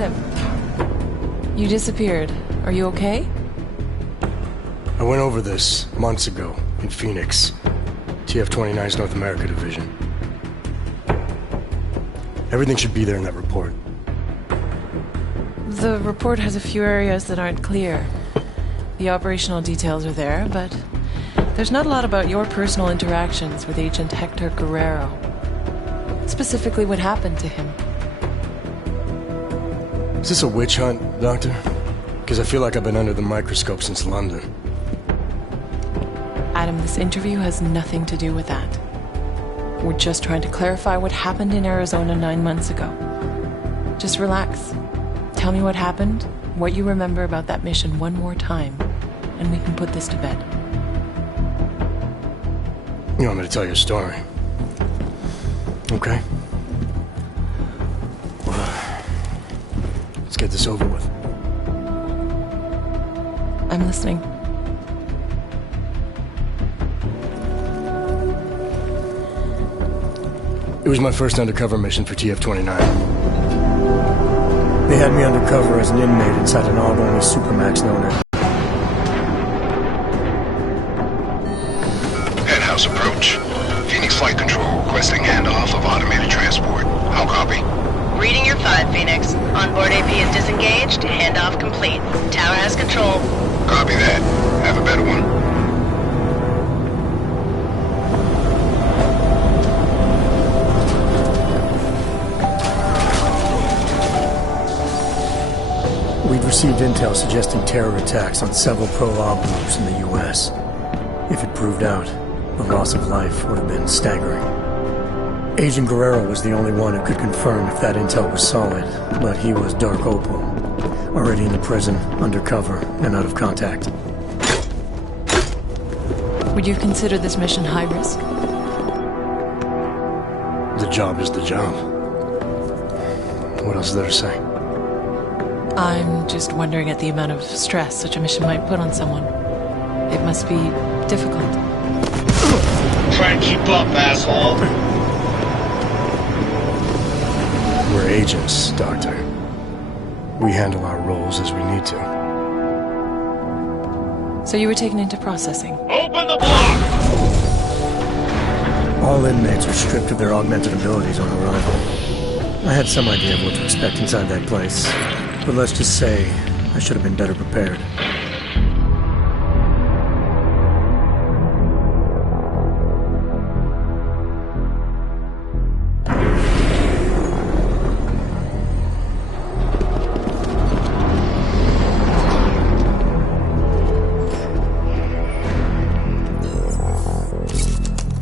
Adam, you disappeared. Are you okay? I went over this months ago in Phoenix, TF-29's North America division. Everything should be there in that report. The report has a few areas that aren't clear. The operational details are there, but there's not a lot about your personal interactions with Agent Hector Guerrero. Specifically, what happened to him. Is this a witch hunt, Doctor? Because I feel like I've been under the microscope since London. Adam, this interview has nothing to do with that. We're just trying to clarify what happened in Arizona 9 months ago. Just relax. Tell me what happened, what you remember about that mission one more time, and we can put this to bed. You want me to tell you a story? Okay. Well, let's get this over with. I'm listening. It was my first undercover mission for TF-29. They had me undercover as an inmate inside an AUG-only supermax known as... Headhouse approach. Phoenix Flight Control requesting handoff of automated transport. How copy? Reading your 5, Phoenix. Onboard AP is disengaged. Handoff complete. Tower has control. Copy that. Have a better one. We'd received intel suggesting terror attacks on several pro-AUG groups in the U.S. If it proved out, the loss of life would have been staggering. Agent Guerrero was the only one who could confirm if that intel was solid, but he was Dark Opal, already in the prison, undercover, and out of contact. Would you consider this mission high risk? The job is the job. What else is there to say? I'm just wondering at the amount of stress such a mission might put on someone. It must be difficult. Try and keep up, asshole! We're agents, Doctor. We handle our roles as we need to. So you were taken into processing? Open the block! All inmates are stripped of their augmented abilities on arrival. I had some idea of what to expect inside that place, but let's just say I should have been better prepared.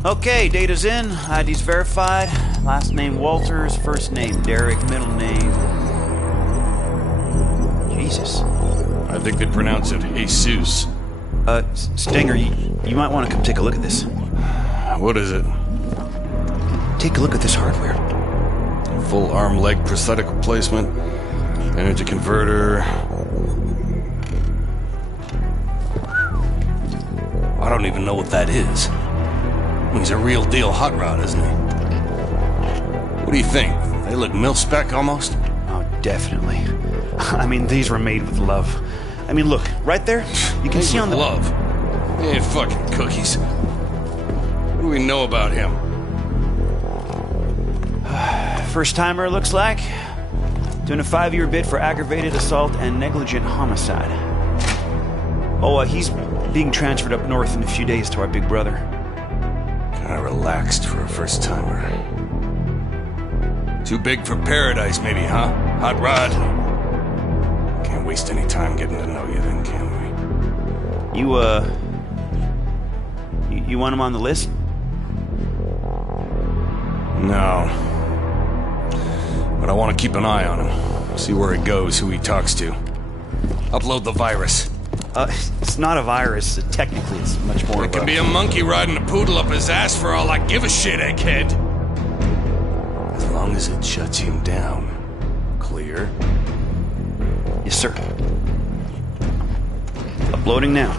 Okay, data's in, ID's verified. Last name Walters, first name Derek, middle name... Jesus. I think they pronounce it Jesus. Stinger, you might want to come take a look at this. What is it? Take a look at this hardware. Full arm leg prosthetic replacement, energy converter. I don't even know what that is. He's a real deal hot rod, isn't he? What do you think? They look mil-spec almost? Oh, definitely. I mean, these were made with love. I mean, look, right there, you can see on the... love? They ain't fucking cookies. What do we know about him? First timer, looks like. Doing a 5-year bid for aggravated assault and negligent homicide. Oh, he's being transferred up north in a few days to our big brother. Kinda relaxed for a first-timer. Too big for paradise, maybe, huh? Hot rod? Can't waste any time getting to know you then, can we? You want him on the list? No. But I want to keep an eye on him. See where he goes, who he talks to. Upload the virus. It's not a virus. Technically, it's much more It can be a monkey riding a poodle up his ass for all I give a shit, egghead. As long as it shuts him down. Clear? Yes, sir. Uploading now.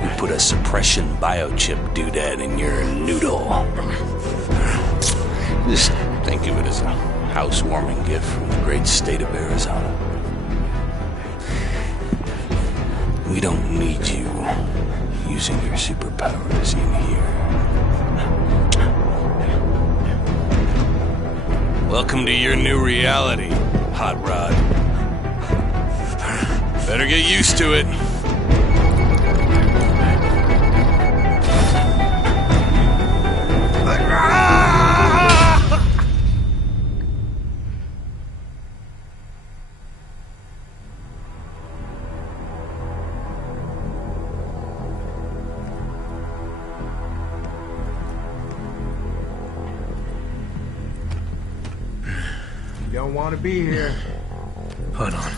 We put a suppression biochip doodad in your noodle. Just think of it as a housewarming gift from the great state of Arizona. We don't need you using your superpowers in here. Welcome to your new reality, Hot Rod. Better get used to it. Don't want to be here. Hold on.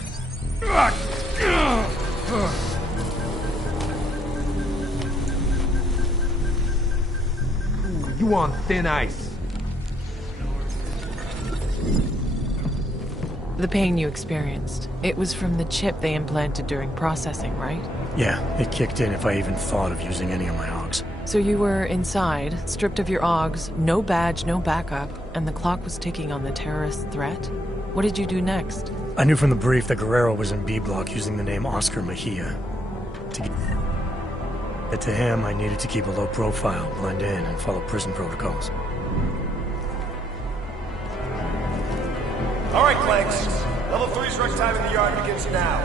You on thin ice. The pain you experienced, it was from the chip they implanted during processing, right? Yeah, it kicked in if I even thought of using any of my augs. So you were inside, stripped of your augs, no badge, no backup, and the clock was ticking on the terrorist threat? What did you do next? I knew from the brief that Guerrero was in B Block using the name Oscar Mejia. To get to him, I needed to keep a low profile, blend in, and follow prison protocols. All right, Clanks. Level 3's rush time in the yard begins now.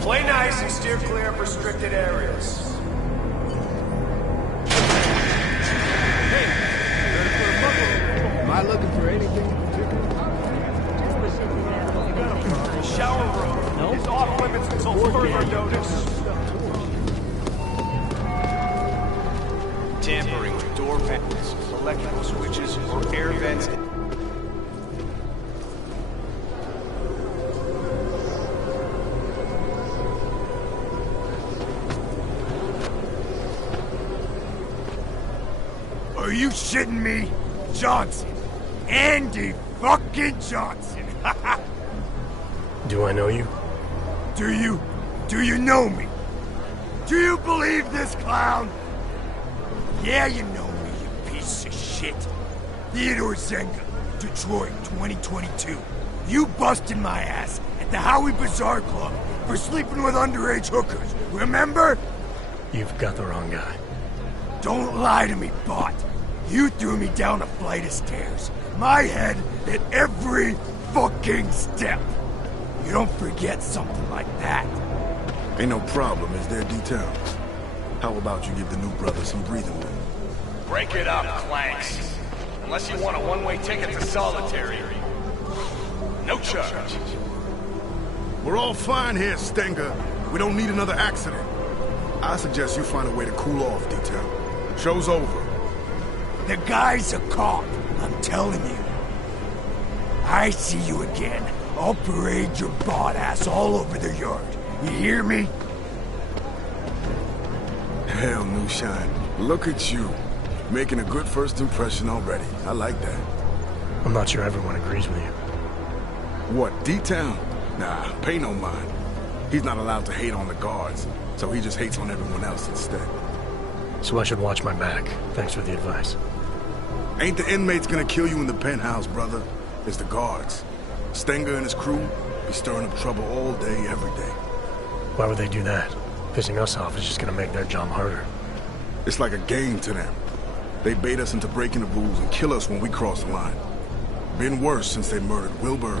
Play nice and steer clear of restricted areas. Am I looking for anything in particular? The shower room is off limits until further notice. Tampering with door vents, electrical switches, or air vents. Are you shitting me? Johnson. Andy fucking Johnson. Do I know you? Do you? Do you know me? Do you believe this clown? Yeah, you know me, you piece of shit. Theodore Zenga, Detroit, 2022. You busted my ass at the Howie Bazaar Club for sleeping with underage hookers, remember? You've got the wrong guy. Don't lie to me, bot. You threw me down a flight of stairs. My head hit every fucking step. You don't forget something like that. Ain't no problem, is there, D-Town? How about you give the new brother some breathing room? Break it up, Clanks. Unless you want a one-way ticket to solitary. No charge. We're all fine here, Stenger. We don't need another accident. I suggest you find a way to cool off, D-Town. Show's over. The guy's a cop, I'm telling you. I see you again. I'll parade your bot ass all over the yard. You hear me? Hell, New Shine. Look at you. Making a good first impression already. I like that. I'm not sure everyone agrees with you. What, D-Town? Nah, pay no mind. He's not allowed to hate on the guards, so he just hates on everyone else instead. So I should watch my back. Thanks for the advice. Ain't the inmates gonna kill you in the penthouse, brother. It's the guards. Stenger and his crew be stirring up trouble all day, every day. Why would they do that? Pissing us off is just gonna make their job harder. It's like a game to them. They bait us into breaking the rules and kill us when we cross the line. Been worse since they murdered Wilbur.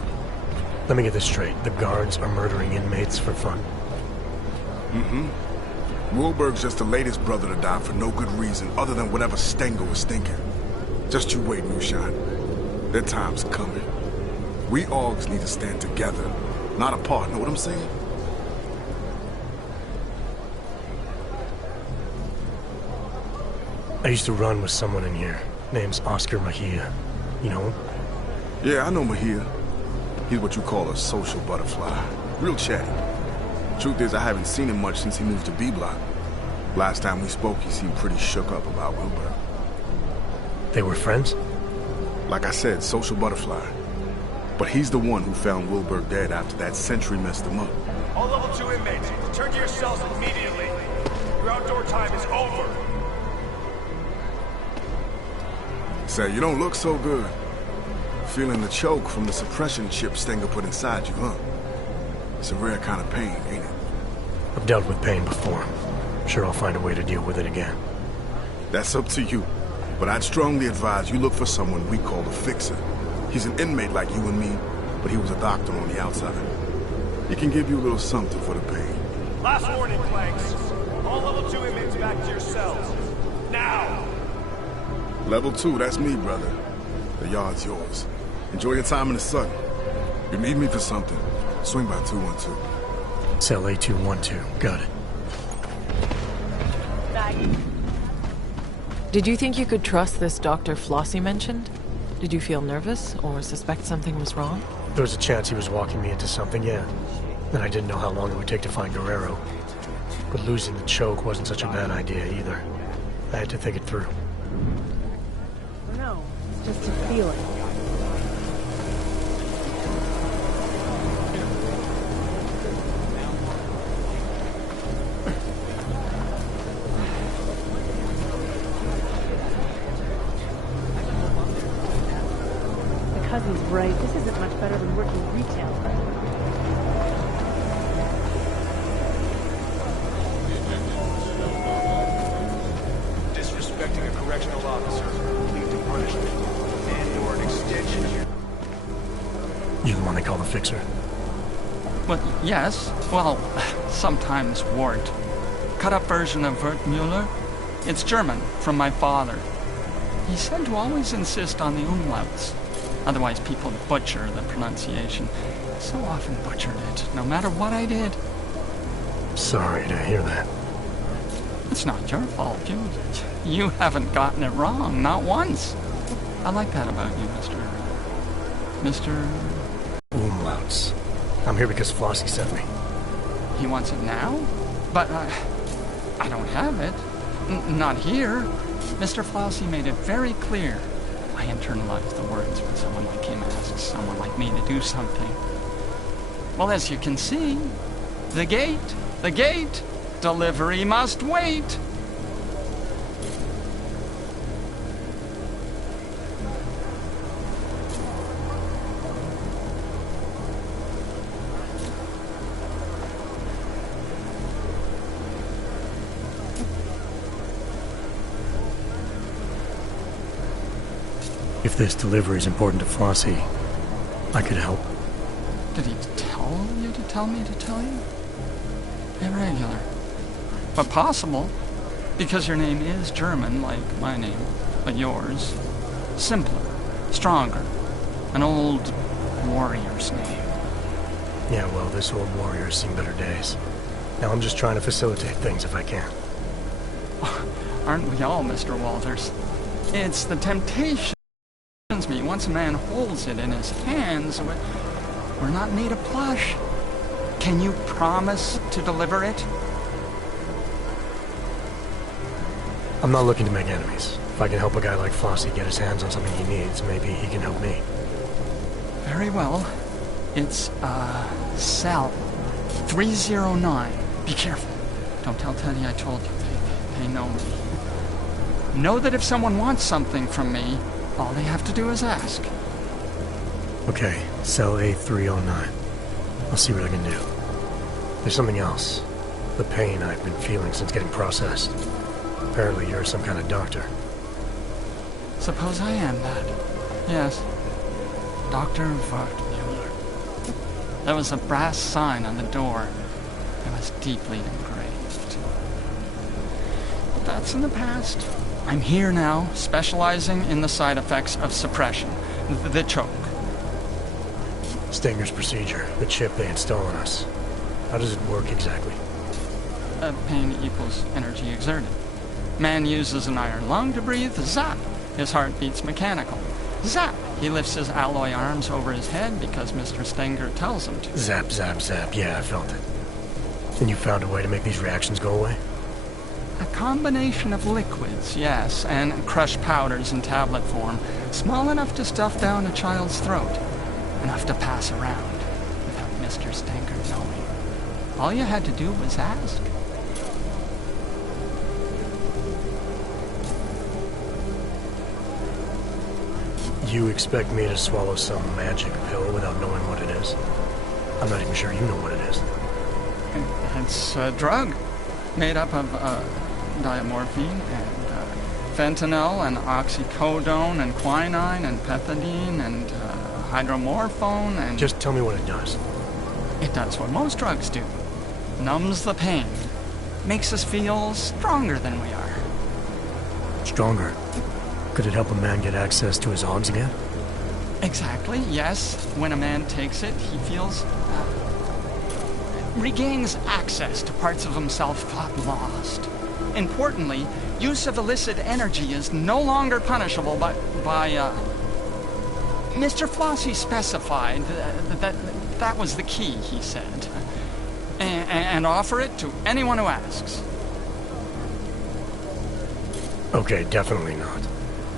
Let me get this straight. The guards are murdering inmates for fun. Mm-hmm. Wilbur's just the latest brother to die for no good reason other than whatever Stenger was thinking. Just you wait, Moonshine. Their time's coming. We Augs need to stand together, not apart, know what I'm saying? I used to run with someone in here. Name's Oscar Mejia. You know him? Yeah, I know Mejia. He's what you call a social butterfly. Real chatty. Truth is, I haven't seen him much since he moved to B-Block. Last time we spoke, he seemed pretty shook up about Wilbur. They were friends? Like I said, social butterfly. But he's the one who found Wilbur dead after that sentry messed him up. All level 2 inmates, return to your cells immediately. Your outdoor time is over. Say, you don't look so good. Feeling the choke from the suppression chip Stenger put inside you, huh? It's a rare kind of pain, ain't it? I've dealt with pain before. I'm sure I'll find a way to deal with it again. That's up to you. But I'd strongly advise you look for someone we call a fixer. He's an inmate like you and me, but he was a doctor on the outside. He can give you a little something for the pain. Last warning, Planks. All level 2 inmates back to your cells. Now! Level 2, that's me, brother. The yard's yours. Enjoy your time in the sun. If you need me for something, swing by 212. Cell A212. Got it. Did you think you could trust this Dr. Flossie mentioned? Did you feel nervous or suspect something was wrong? There was a chance he was walking me into something, yeah. And I didn't know how long it would take to find Guerrero. But losing the choke wasn't such a bad idea either. I had to think it through. No, it's just a feeling. The cousin's right. This isn't much better than working retail. Disrespecting a correctional officer will lead to punishment and/or an extension. You the one they call the fixer? Well, yes. Well, sometimes Wart. Cut-up version of Wertmüller. It's German, from my father. He said to always insist on the umlauts. Otherwise people butcher the pronunciation. So often butchered it, no matter what I did. Sorry to hear that. It's not your fault. You haven't gotten it wrong, not once. I like that about you, Mr. Umlauts. I'm here because Flossie sent me. He wants it now? But I don't have it. Not here. Mr. Flossie made it very clear. I internalize the words when someone like him asks someone like me to do something. Well, as you can see, the gate, delivery must wait. If this delivery is important to Flossie, I could help. Did he tell you to tell me to tell you? Irregular. But possible, because your name is German, like my name, but yours. Simpler, stronger. An old warrior's name. Yeah, well, this old warrior's seen better days. Now I'm just trying to facilitate things if I can. Aren't we all, Mr. Walters? It's the temptation. Me. Once a man holds it in his hands, we're not made of plush. Can you promise to deliver it? I'm not looking to make enemies. If I can help a guy like Flossie get his hands on something he needs, maybe he can help me. Very well. It's, cell 309. Be careful. Don't tell Teddy I told you. They know me. Know that if someone wants something from me, all they have to do is ask. Okay, cell A309. I'll see what I can do. There's something else. The pain I've been feeling since getting processed. Apparently you're some kind of doctor. Suppose I am that. Yes. Dr. Wertmüller. There was a brass sign on the door. It was deeply engraved. But that's in the past. I'm here now, specializing in the side effects of suppression. The choke. Stenger's procedure, the chip they install on us. How does it work exactly? Pain equals energy exerted. Man uses an iron lung to breathe, zap! His heart beats mechanical. Zap! He lifts his alloy arms over his head because Mr. Stenger tells him to. Zap, zap, zap. Yeah, I felt it. And you found a way to make these reactions go away? A combination of liquids, yes, and crushed powders in tablet form, small enough to stuff down a child's throat. enough to pass around without Mr. Stanker knowing. All you had to do was ask. You expect me to swallow some magic pill without knowing what it is? I'm not even sure you know what it is. It's a drug made up of diamorphine and fentanyl and oxycodone and quinine and pethidine and hydromorphone and... Just tell me what it does. It does what most drugs do. Numbs the pain. Makes us feel stronger than we are. Stronger? Could it help a man get access to his arms again? Exactly, yes. When a man takes it, he feels... regains access to parts of himself thought lost. Importantly, use of illicit energy is no longer punishable by Mr. Flossie specified that was the key, he said. And offer it to anyone who asks. Okay, definitely not.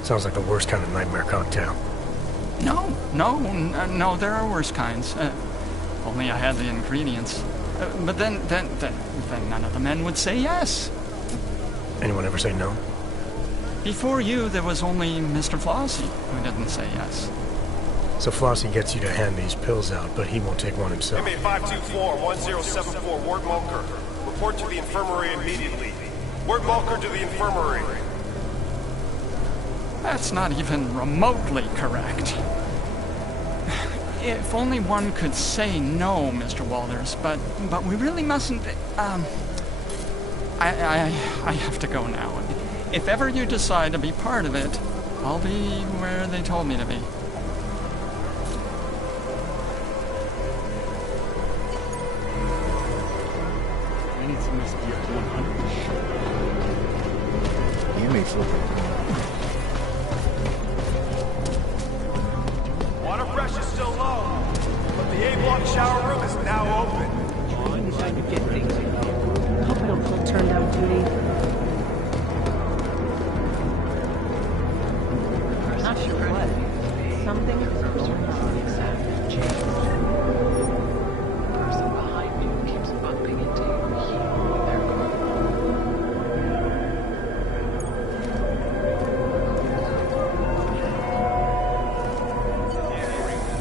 Sounds like the worst kind of nightmare cocktail. No, there are worse kinds. Only I had the ingredients. But then none of the men would say yes. Anyone ever say no? Before you, there was only Mr. Flossie who didn't say yes. So Flossie gets you to hand these pills out, but he won't take one himself. MA 524-1074, Ward Mulker. Report to the infirmary immediately. Ward Mulker to the infirmary. That's not even remotely correct. If only one could say no, Mr. Walters, but we really mustn't... I have to go now. If ever you decide to be part of it, I'll be where they told me to be. I need some whiskey up to 100. You may flip it. Water pressure's still low, but the A-block shower room is now open. I wish I could get things in here. Hope I don't feel turned out duty. Not sure what. Something is going on. The person behind me keeps bumping into you in their car.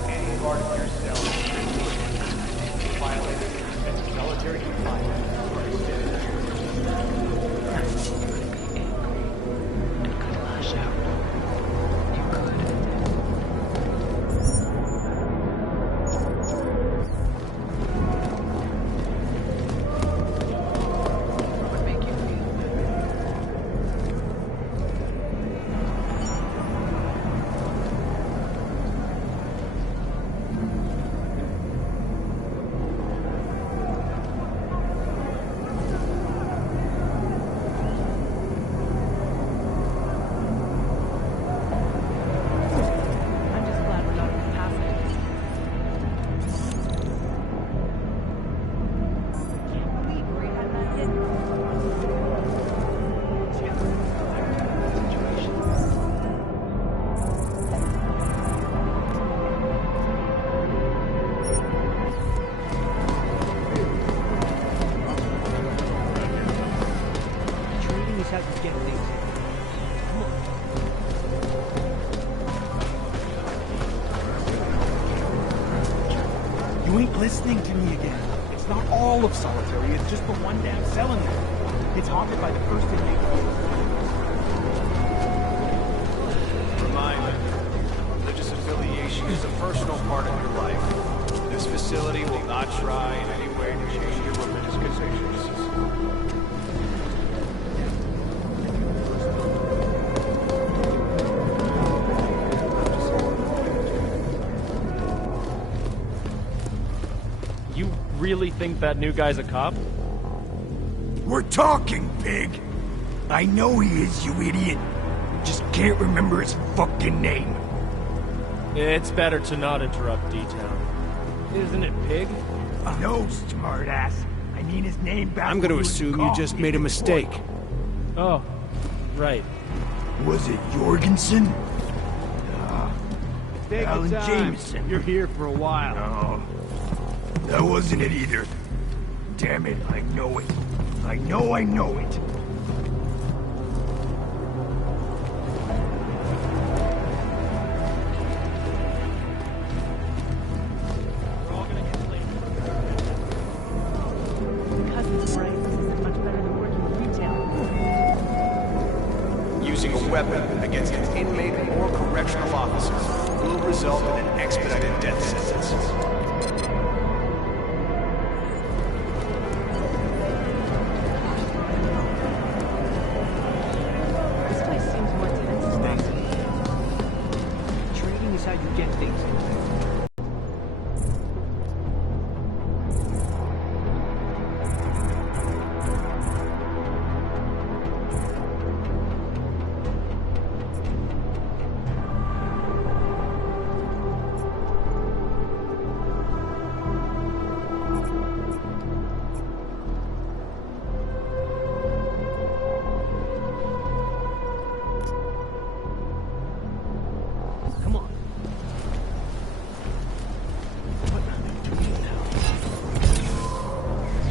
Any part of yourself violated solitary confinement. You ain't listening to me again. It's not all of solitary, it's just the one damn cell in there. It's haunted by the first inmate. Reminder, religious affiliation is a personal part of your life. This facility will not try in any way to change your religious convictions. Really think that new guy's a cop? We're talking, pig! I know he is, you idiot. Just can't remember his fucking name. It's better to not interrupt D-Town. Isn't it, pig? No, smartass. I mean his name back. I'm gonna assume you just made a mistake. Oh, right. Was it Jorgensen? Take Alan your time. Jameson. You're here for a while. No, that wasn't it either. Damn it, I know it. I know it. We're all gonna get played. The cousin's right. This isn't much better than working retail. Using a weapon against an inmate or correctional officer will result in an expedited death sentence. This place seems more tense than last week. Trading is how you get things. Come on.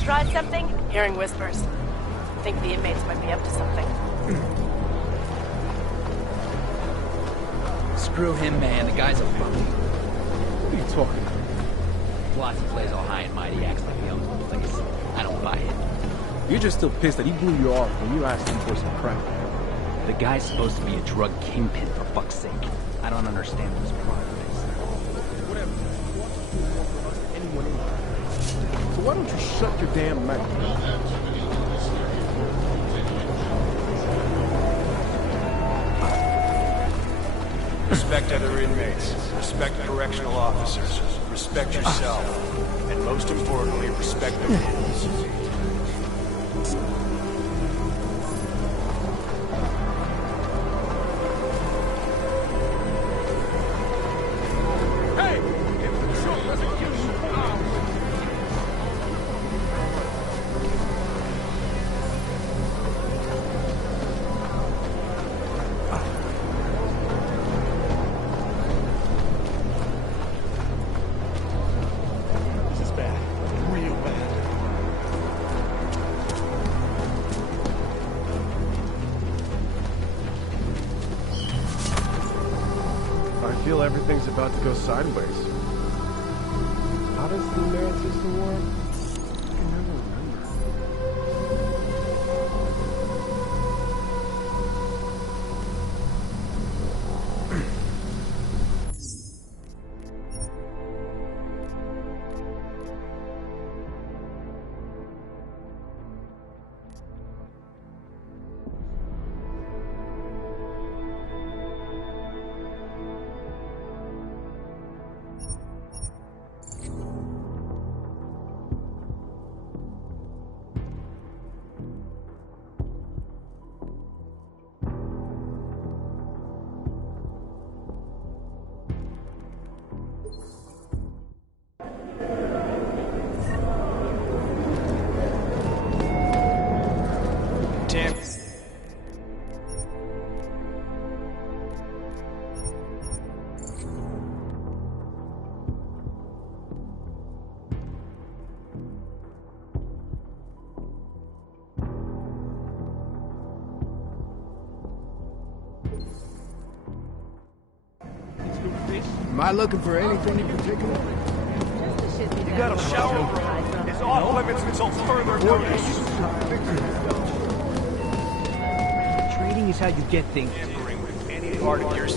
Tried something? Hearing whispers. Think the inmates might be up to something. Screw him, man. The guy's a phony. What are you talking about? Flossie plays all high and mighty, acts like he owns the place. I don't buy it. You're just still pissed that he blew you off when you asked him for some crack. The guy's supposed to be a drug kingpin, for fuck's sake. I don't understand what his problem is. Whatever. Anyone in here. So why don't you shut your damn mouth? Respect other inmates. Respect correctional officers. Respect yourself. And most importantly, respect the rules. This is bad. Real bad. I feel everything's about to go sideways. How does the merit system work? I can never remember. Tim. Am I looking for anything in particular? You got a shower room. It's off limits until further notice. Trading is how you get things. Tampering with any part of your...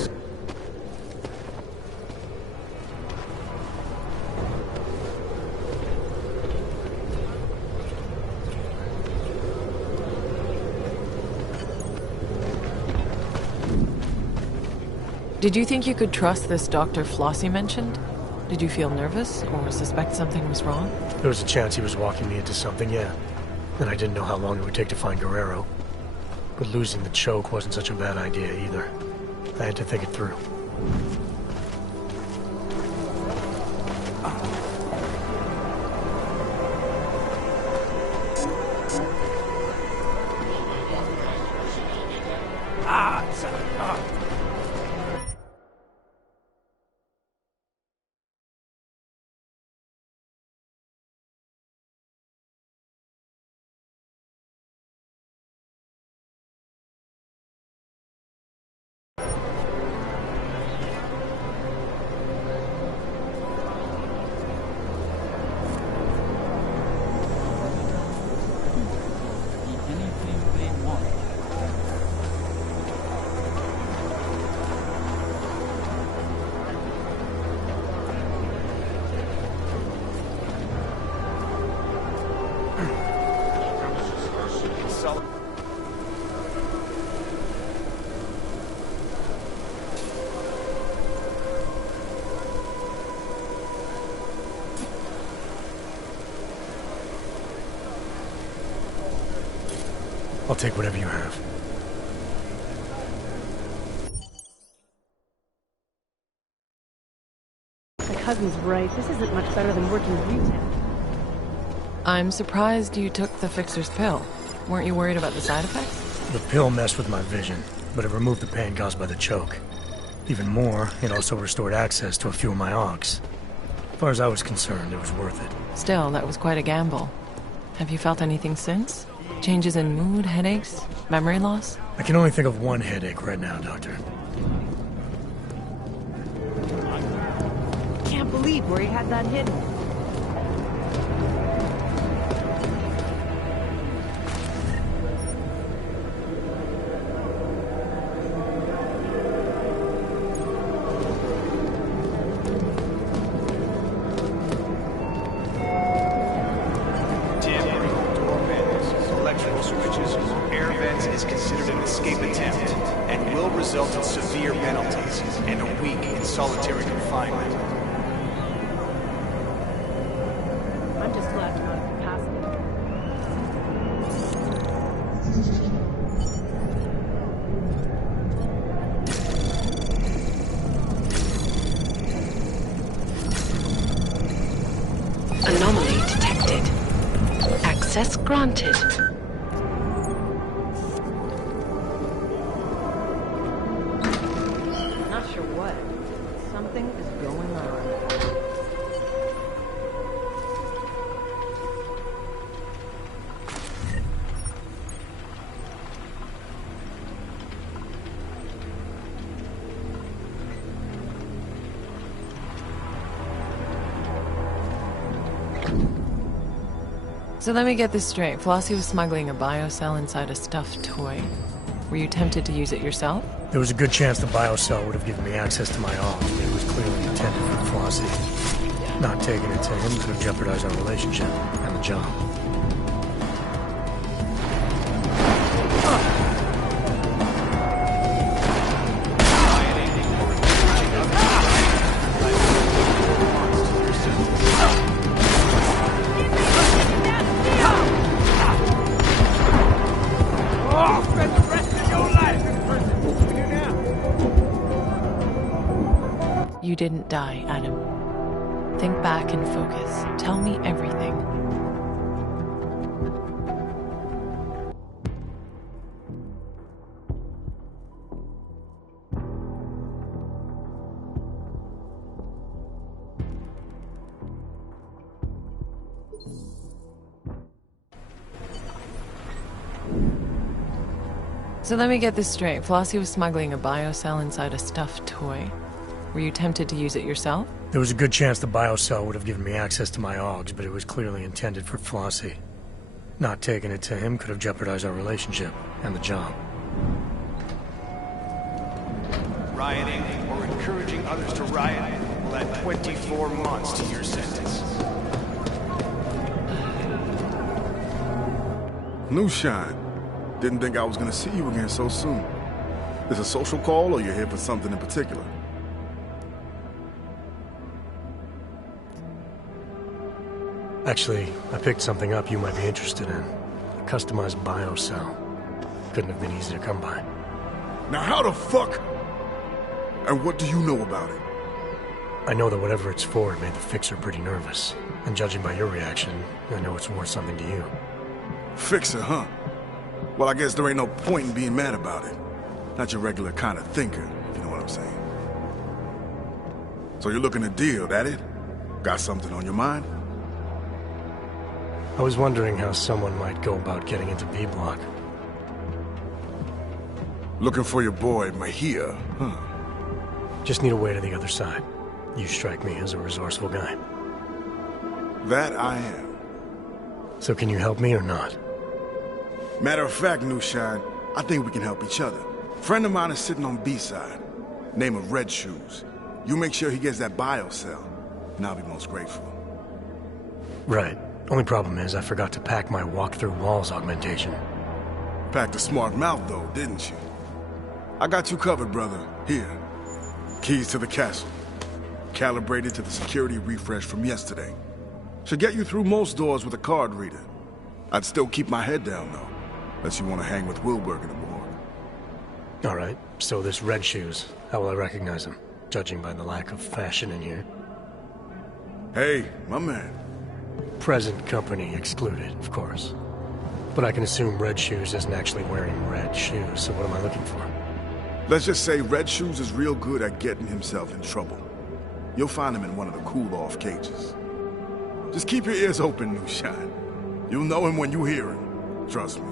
Did you think you could trust this Dr. Flossie mentioned? Did you feel nervous or suspect something was wrong? There was a chance he was walking me into something, yeah. And I didn't know how long it would take to find Guerrero. But losing the choke wasn't such a bad idea either. I had to think it through. I'll take whatever you have. My cousin's right. This isn't much better than working retail. I'm surprised you took the fixer's pill. Weren't you worried about the side effects? The pill messed with my vision, but it removed the pain caused by the choke. Even more, it also restored access to a few of my AUGs. As far as I was concerned, it was worth it. Still, that was quite a gamble. Have you felt anything since? Changes in mood, headaches, memory loss? I can only think of one headache right now, Doctor. Can't believe where he had that hidden. Result in severe penalties and a week in solitary confinement. I'm just glad you're not at capacity. Anomaly detected. Access granted. Something is going on. So let me get this straight. Flossie was smuggling a biocell inside a stuffed toy. Were you tempted to use it yourself? There was a good chance the biocell would have given me access to my AUGs, but it was clearly intended for Flossie. Not taking it to him could have jeopardized our relationship and the job. You didn't die, Adam. Think back and focus. Tell me everything. So let me get this straight. Flossie was smuggling a biocell inside a stuffed toy. Were you tempted to use it yourself? There was a good chance the biocell would have given me access to my AUGs, but it was clearly intended for Flossie. Not taking it to him could have jeopardized our relationship and the job. Rioting or encouraging others to riot will add 24 months to your sentence. New Shine. Didn't think I was gonna see you again so soon. This a social call or you're here for something in particular? Actually, I picked something up you might be interested in. A customized biocell. Couldn't have been easy to come by. Now how the fuck? And what do you know about it? I know that whatever it's for, it made the fixer pretty nervous. And judging by your reaction, I know it's worth something to you. Fixer, huh? Well, I guess there ain't no point in being mad about it. Not your regular kind of thinker, if you know what I'm saying. So you're looking to deal, that it? Got something on your mind? I was wondering how someone might go about getting into B-Block. Looking for your boy, Mahia, huh? Just need a way to the other side. You strike me as a resourceful guy. That I am. So can you help me or not? Matter of fact, New Shine, I think we can help each other. Friend of mine is sitting on B-side. Name of Red Shoes. You make sure he gets that biocell, and I'll be most grateful. Right. Only problem is I forgot to pack my walk-through walls augmentation. Packed a smart mouth, though, didn't you? I got you covered, brother. Here. Keys to the castle. Calibrated to the security refresh from yesterday. Should get you through most doors with a card reader. I'd still keep my head down, though. Unless you want to hang with Wilberg in the morgue. All right, so this Red Shoes, how will I recognize him? Judging by the lack of fashion in here. Hey, my man. Present company excluded, of course. But I can assume Red Shoes isn't actually wearing red shoes, so what am I looking for? Let's just say Red Shoes is real good at getting himself in trouble. You'll find him in one of the cool-off cages. Just keep your ears open, New Shine. You'll know him when you hear him. Trust me.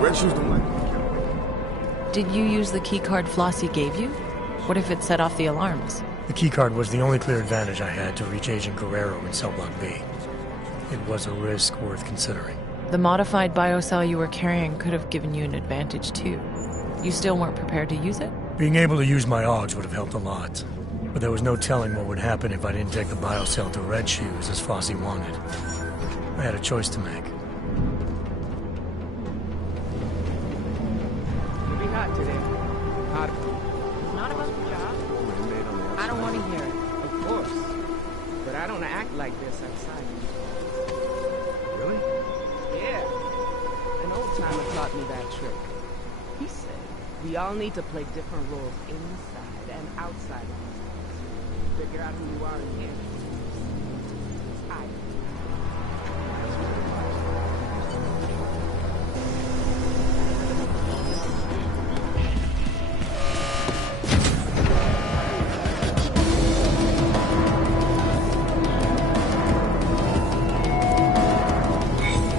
Red Shoes don't like to get away. Did you use the keycard Flossie gave you? What if it set off the alarms? The keycard was the only clear advantage I had to reach Agent Guerrero in Cell Block B. It was a risk worth considering. The modified biocell you were carrying could have given you an advantage too. You still weren't prepared to use it? Being able to use my AUGs would have helped a lot. But there was no telling what would happen if I didn't take the biocell to Red Shoes as Flossie wanted. I had a choice to make. Pretty hot today. Hot. Not about the job. I don't want to hear it. Of course. But I don't act like this outside. Really? Yeah. An old timer taught me that trick. He said, we all need to play different roles inside and outside of ourselves. Figure out who you are in here.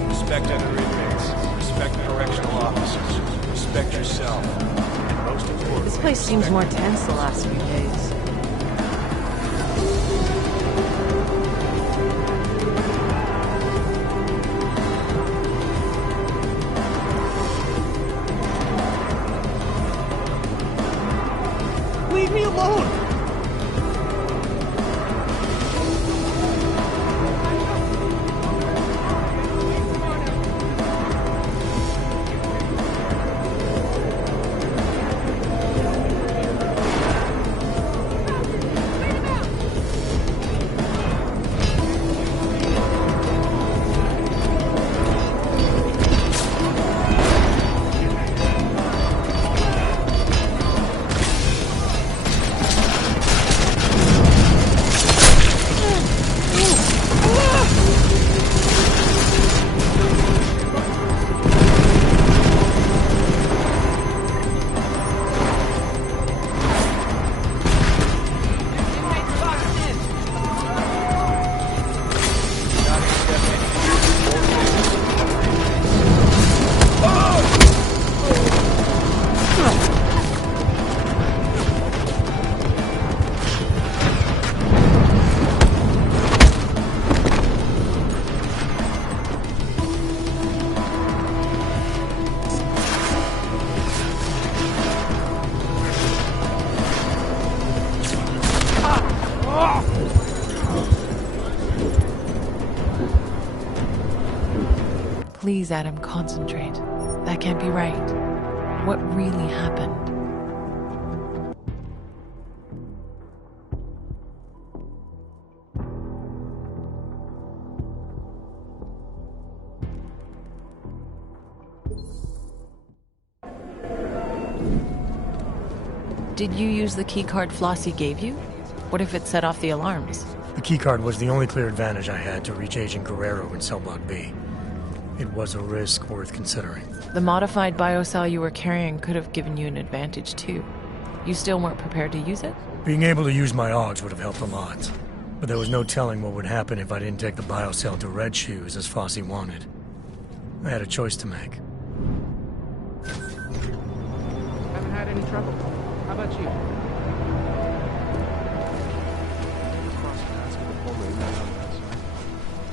Respect other inmates. Respect correctional officers. Respect yourself. And most importantly, This place seems more tense the last few days. Leave me alone! Please, Adam, concentrate. That can't be right. What really happened? Did you use the keycard Flossie gave you? What if it set off the alarms? The keycard was the only clear advantage I had to reach Agent Guerrero in Cell Block B. It was a risk worth considering. The modified biocell you were carrying could have given you an advantage too. You still weren't prepared to use it? Being able to use my AUGs would have helped a lot. But there was no telling what would happen if I didn't take the biocell to Red Shoes as Flossie wanted. I had a choice to make. Haven't had any trouble. How about you?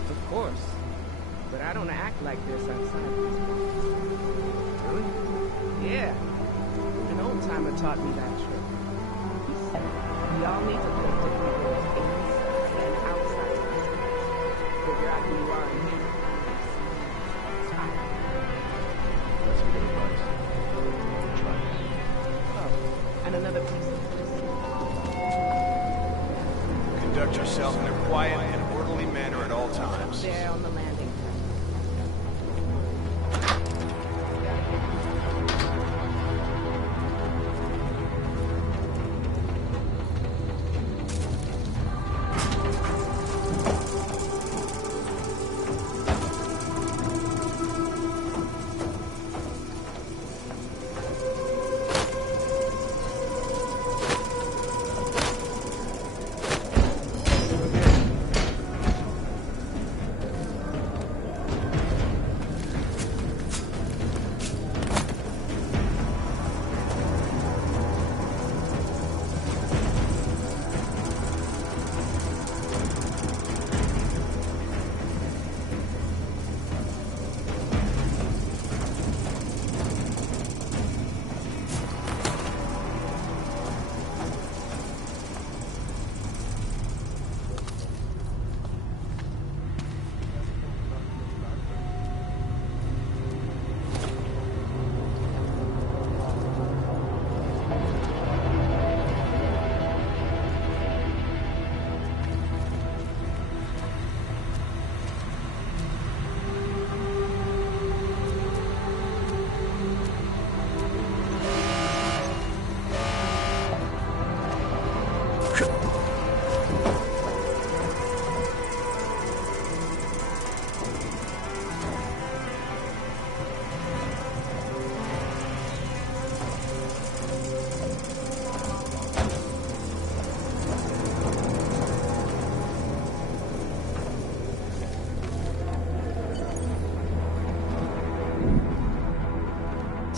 Of course. But I don't act like this outside. Really? Yeah. An old timer taught me that trick. He said, we all need to play different roles inside and outside of ourselves. Figure out who you are in here. That's some good advice. Try it. Oh, and another piece of conduct yourself in a quiet and orderly manner at all times. there on the landing pad.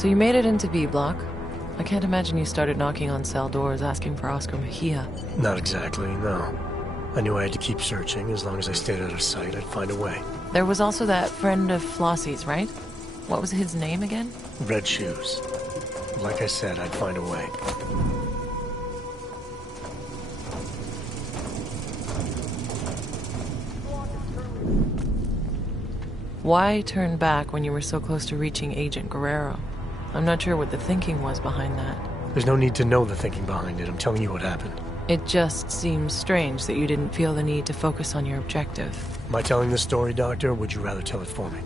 So you made it into B Block. I can't imagine you started knocking on cell doors asking for Oscar Mejia. Not exactly, no. I knew I had to keep searching. As long as I stayed out of sight, I'd find a way. There was also that friend of Flossie's, right? What was his name again? Red Shoes. Like I said, I'd find a way. Why turn back when you were so close to reaching Agent Guerrero? I'm not sure what the thinking was behind that. There's no need to know the thinking behind it. I'm telling you what happened. It just seems strange that you didn't feel the need to focus on your objective. Am I telling this story, Doctor, or would you rather tell it for me?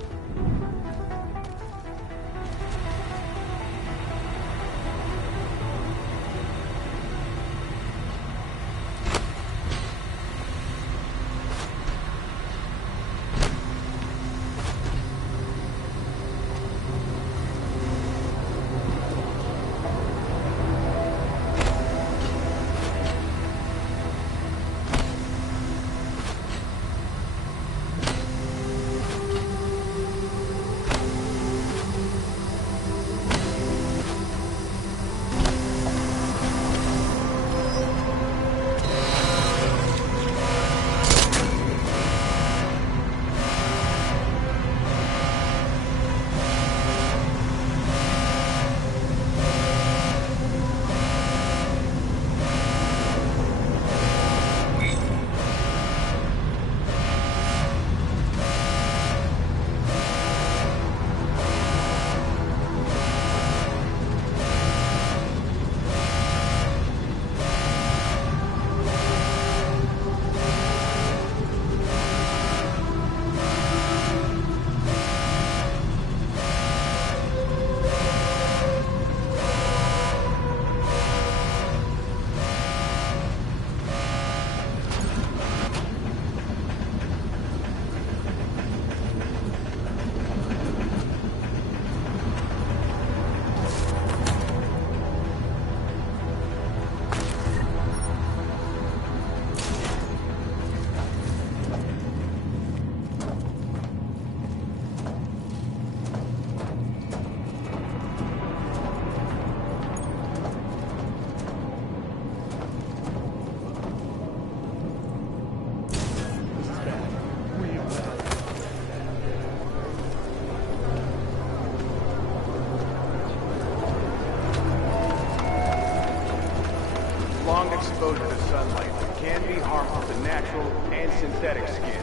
Long exposure to sunlight can be harmful to natural and synthetic skin.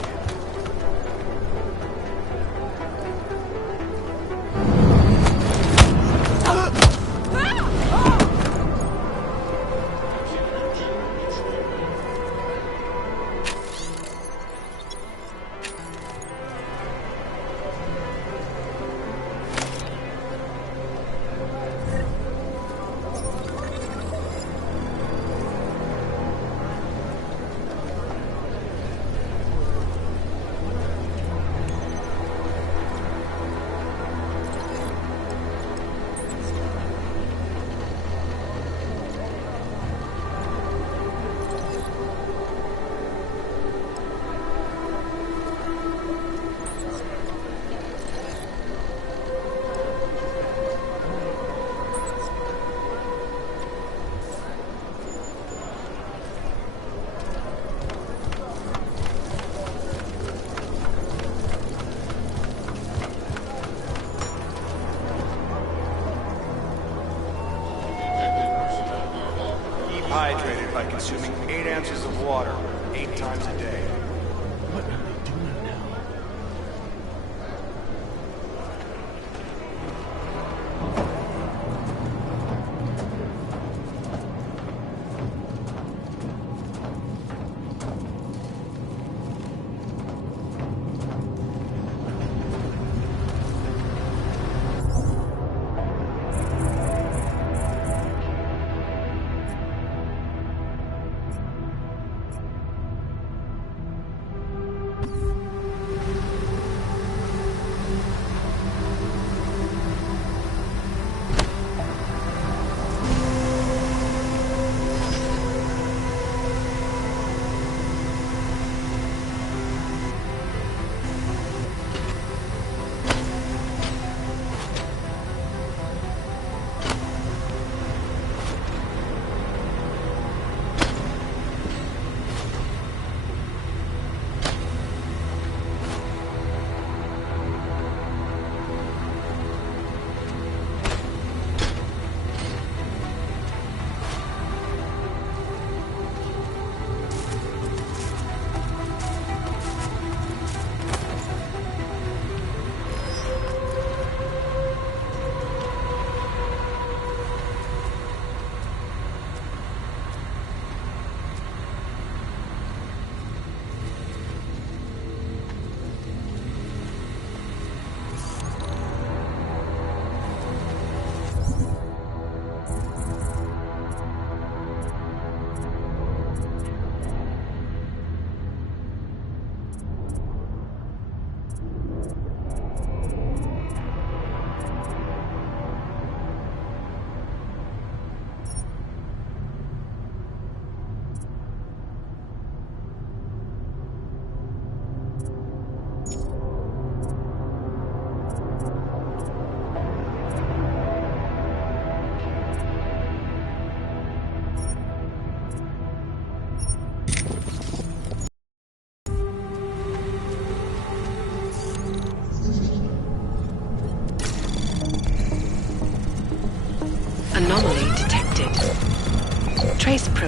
Hydrated by consuming 8 ounces of water 8 times a day. What are they doing now?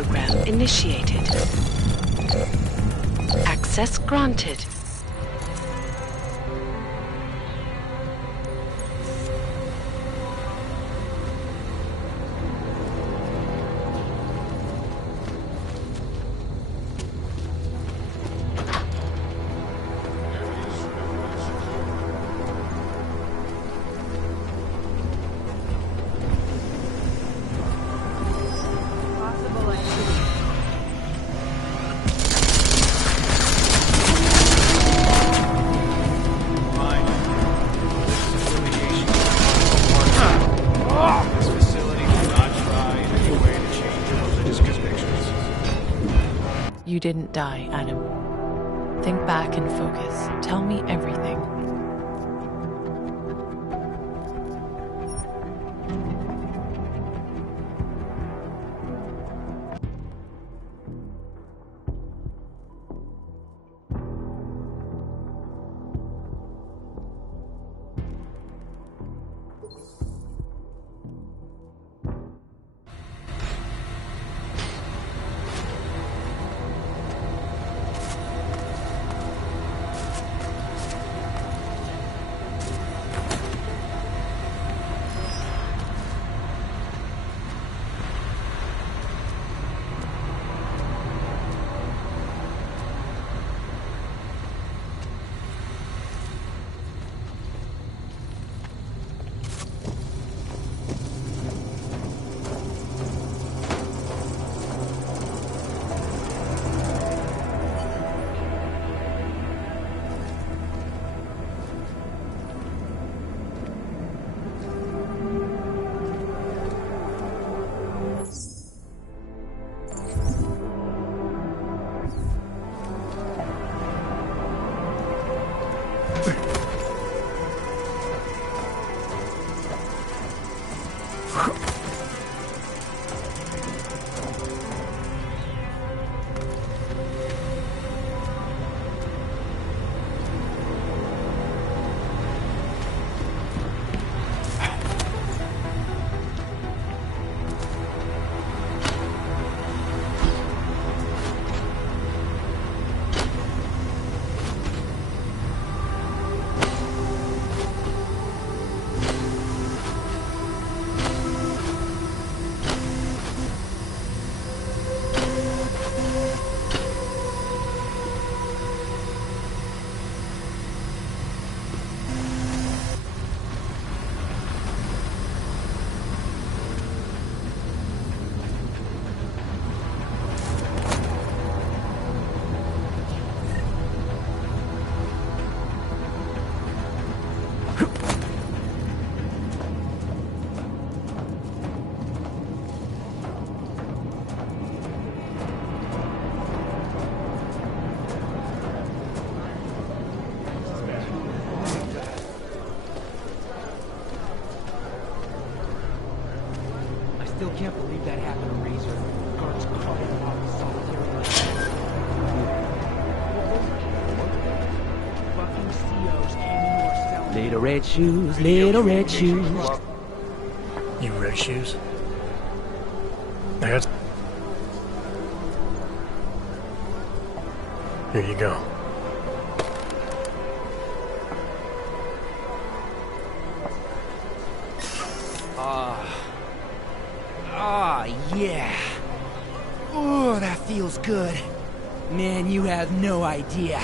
program initiated. Access granted. You didn't die, Adam. Think back and focus. Tell me everything. Still can't believe that happened to Razor. Guards caught him off the solitary fucking COs came into our cell. Little red shoes, little red shoes. You red shoes? I got... Here you go. Yeah. Oh, that feels good. Man, you have no idea.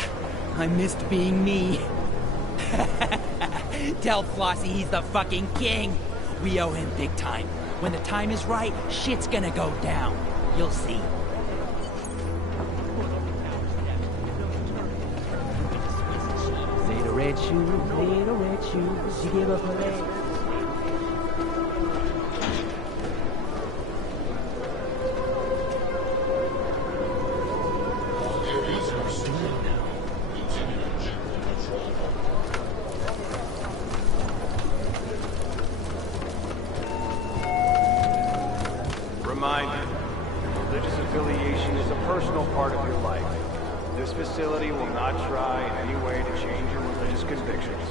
I missed being me. Tell Flossie he's the fucking king. We owe him big time. When the time is right, shit's gonna go down. You'll see. Little red shoes, you give up a leg. Reminder, religious affiliation is a personal part of your life. This facility will not try in any way to change your religious convictions.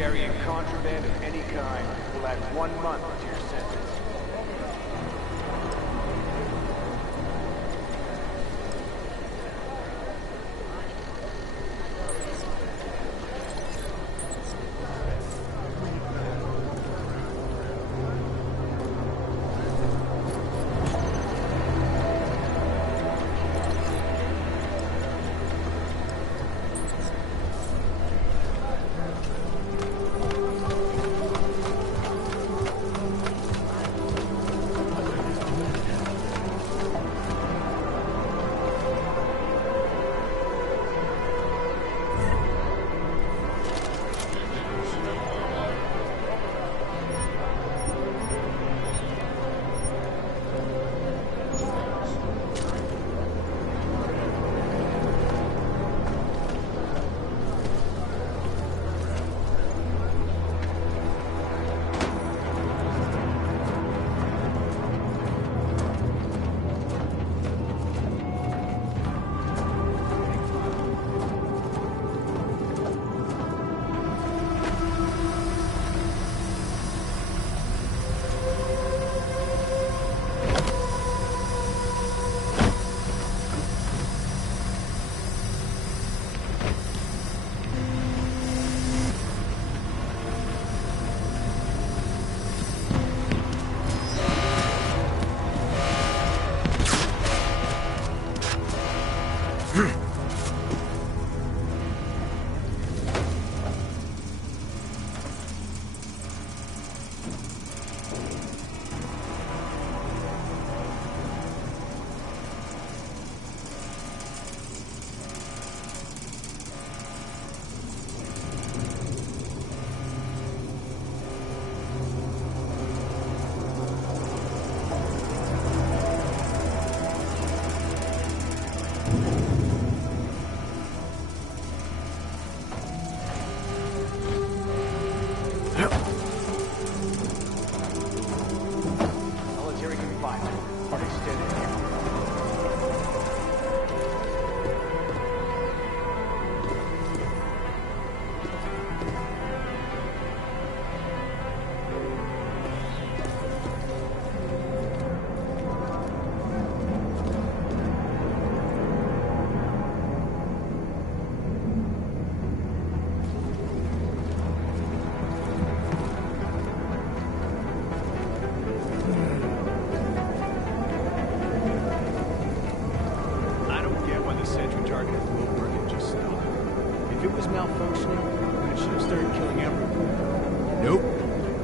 carrying contraband of any kind will add 1 month to your sentence.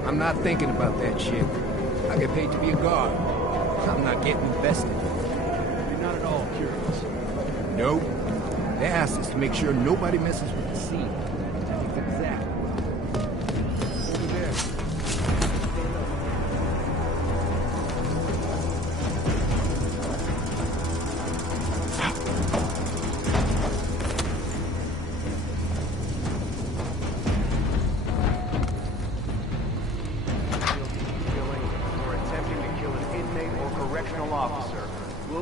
I'm not thinking about that shit. I get paid to be a guard. I'm not getting invested. You're not at all curious. Nope. They asked us to make sure nobody messes with the scene. That's exactly. Over there.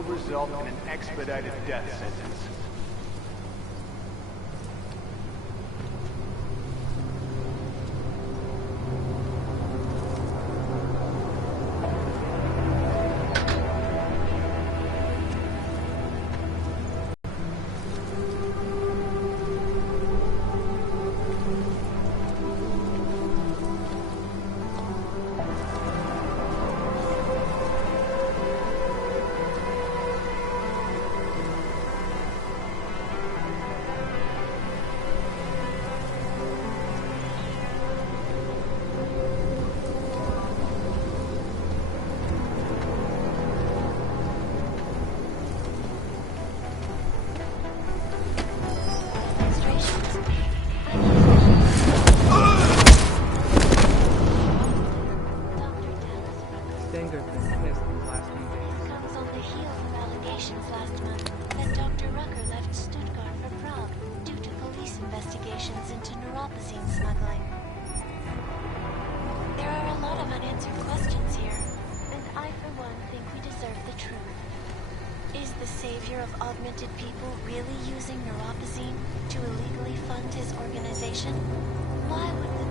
Result in an expedited death sentence. People really using neuropozyne to illegally fund his organization? Why would the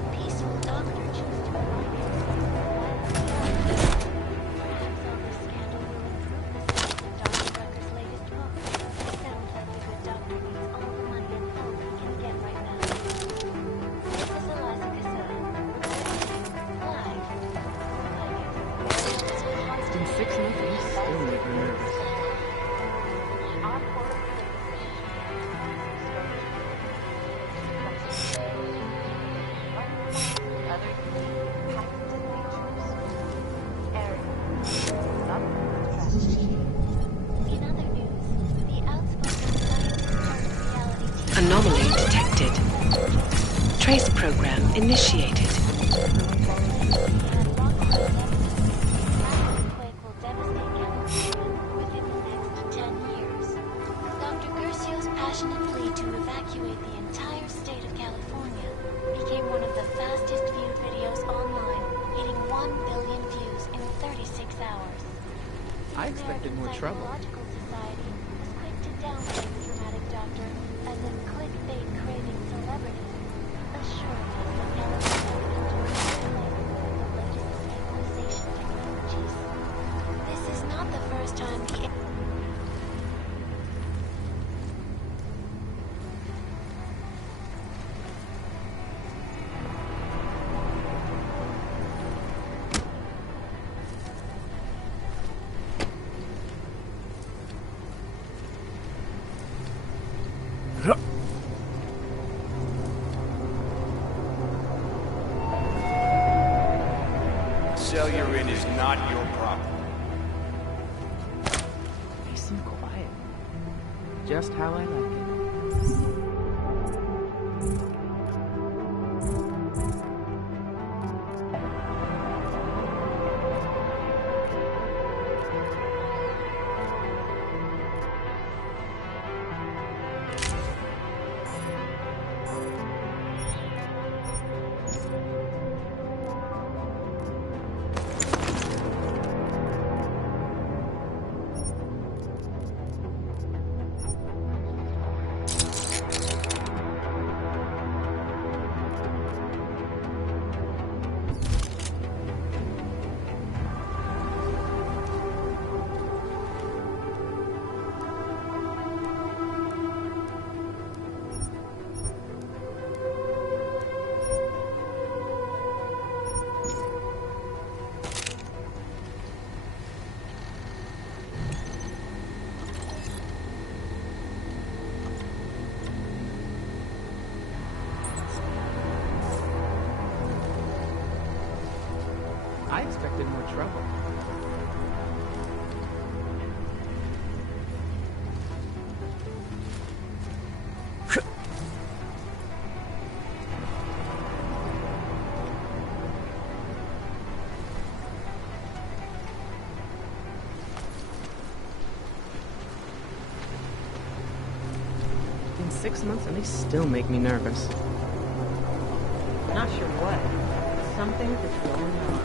Anomaly detected. Trace program initiated. Dr. Gercio's passionate plea to evacuate the entire state of California became one of the fastest viewed videos online, hitting 1 billion views in 36 hours. I expected more trouble. Psychological Society was quick to downplay the dramatic doctor as a clickbait craving celebrity, assuring us that California would enjoy the latest stabilization technologies. This is not the first time the cell you're in is not your problem. Nice and quiet. Just how I like it. I expected more trouble. Been 6 months and they still make me nervous. Not sure what. Something is going on.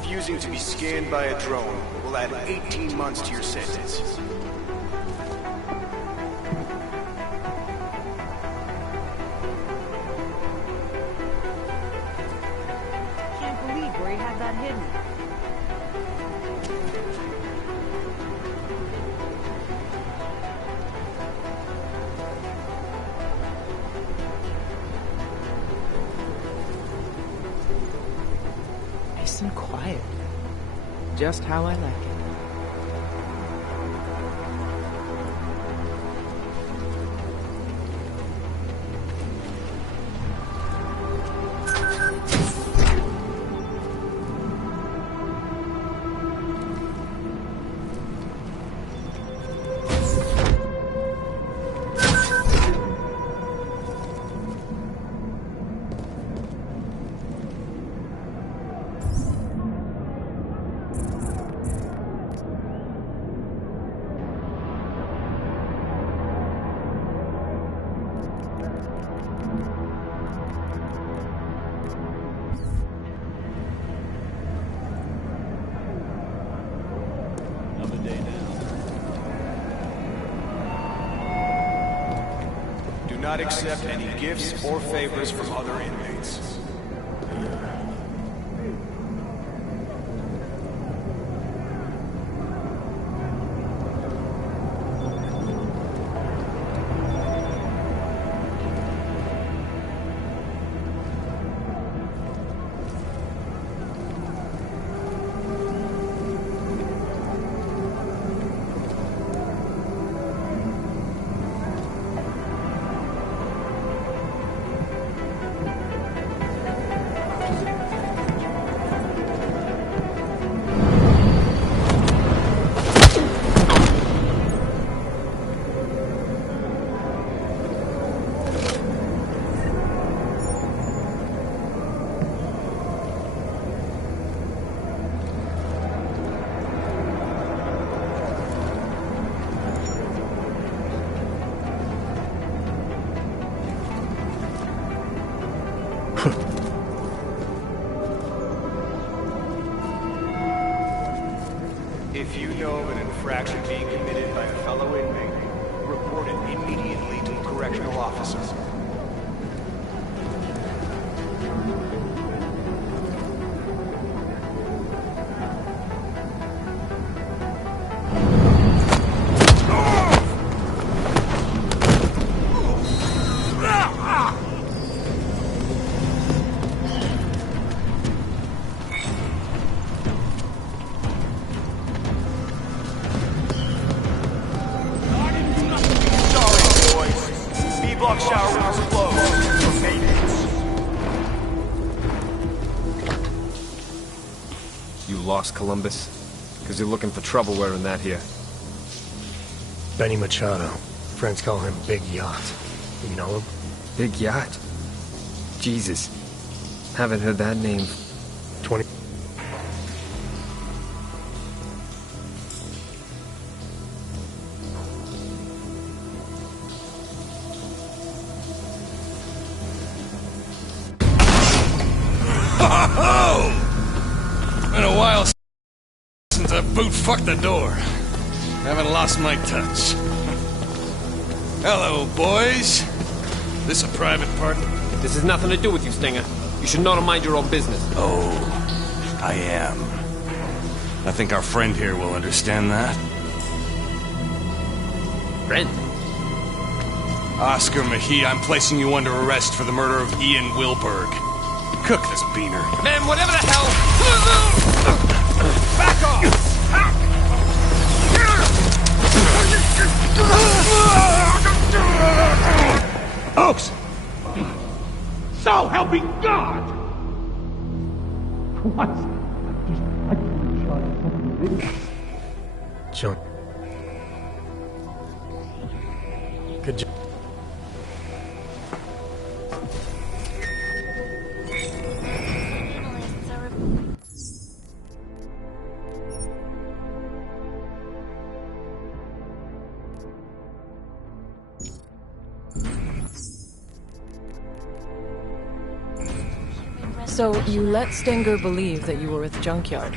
Refusing to be scanned by a drone will add 18 months to your sentence. Can't believe where he had that hidden. Nice and quiet. Just how I like it. not accept any gifts or favors from other inmates. If you know of an infraction being committed by a fellow inmate, report it immediately to a correctional officer. Columbus? Because you're looking for trouble wearing that here. Benny Machado. Friends call him Big Yacht. You know him? Big Yacht? Jesus. Haven't heard that name. 20... Been a while since I boot-fucked the door. Haven't lost my touch. Hello, boys. This a private part? This has nothing to do with you, Stinger. You should know to mind your own business. Oh, I am. I think our friend here will understand that. Friend? Oscar Mejia, I'm placing you under arrest for the murder of Ian Wilberg. Cook this beaner. Man, whatever the hell... Back off! Oaks! So help me God! What? John. Good job. So, you let Stenger believe that you were with Junkyard.